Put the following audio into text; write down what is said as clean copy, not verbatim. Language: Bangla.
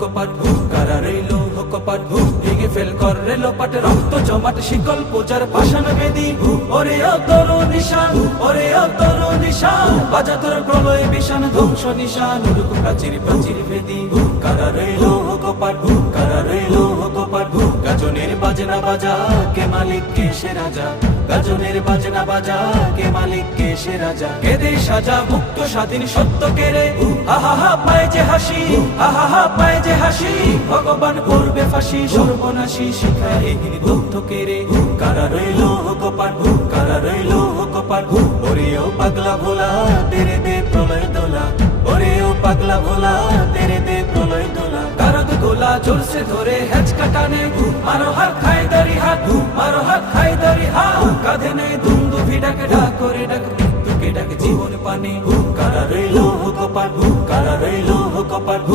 কপাট কারা রইল কপাট ভেঙে ফেল কর রেল পাট রক্ত জমাট শিকল পূজার পাষাণ বেদি ওরে অতর নিশান ওরে অতর নিশান বাজা তোর প্রলয় বিশান ধ্বংস নিশান উড়ুক প্রাচীর প্রাচীর ভেদি কারা রইল কপাট কারা রইল কপাট গাজনের বাজনা বাজা কে মালিক কে সে রাজা গাজনের বাজনা বাজা কে মালিক কে সে রাজা কেদে সাজা মুক্ত স্বাধীন সত্য কেড়ে আহা পায় যে হাসি আহা পায় যে হাসি ভগবান করবে ফাঁসি সর্বনাশী শিখায় এগিয়ে দগ্ধ কেড়ে কারা রইল কপাট কারা রইল কপাট ওরেও পাগলা ভোলা তেরে দে প্রলয় দোলা ওরেও পাগলা ভোলা তেরে দে প্রলয় দোলা কারদ গোলা জোরসে ধরে হেঁচ কাটানে মারো হাত খায় দারি হাত মারো হাত খায় দারি হাত কাঁধে নেই দুন্দু ভিড়াকে ডাক করে ডাক মৃত্যুকে ডাক জীবন পানে কারা রইল কপাট কারা রইল কপাট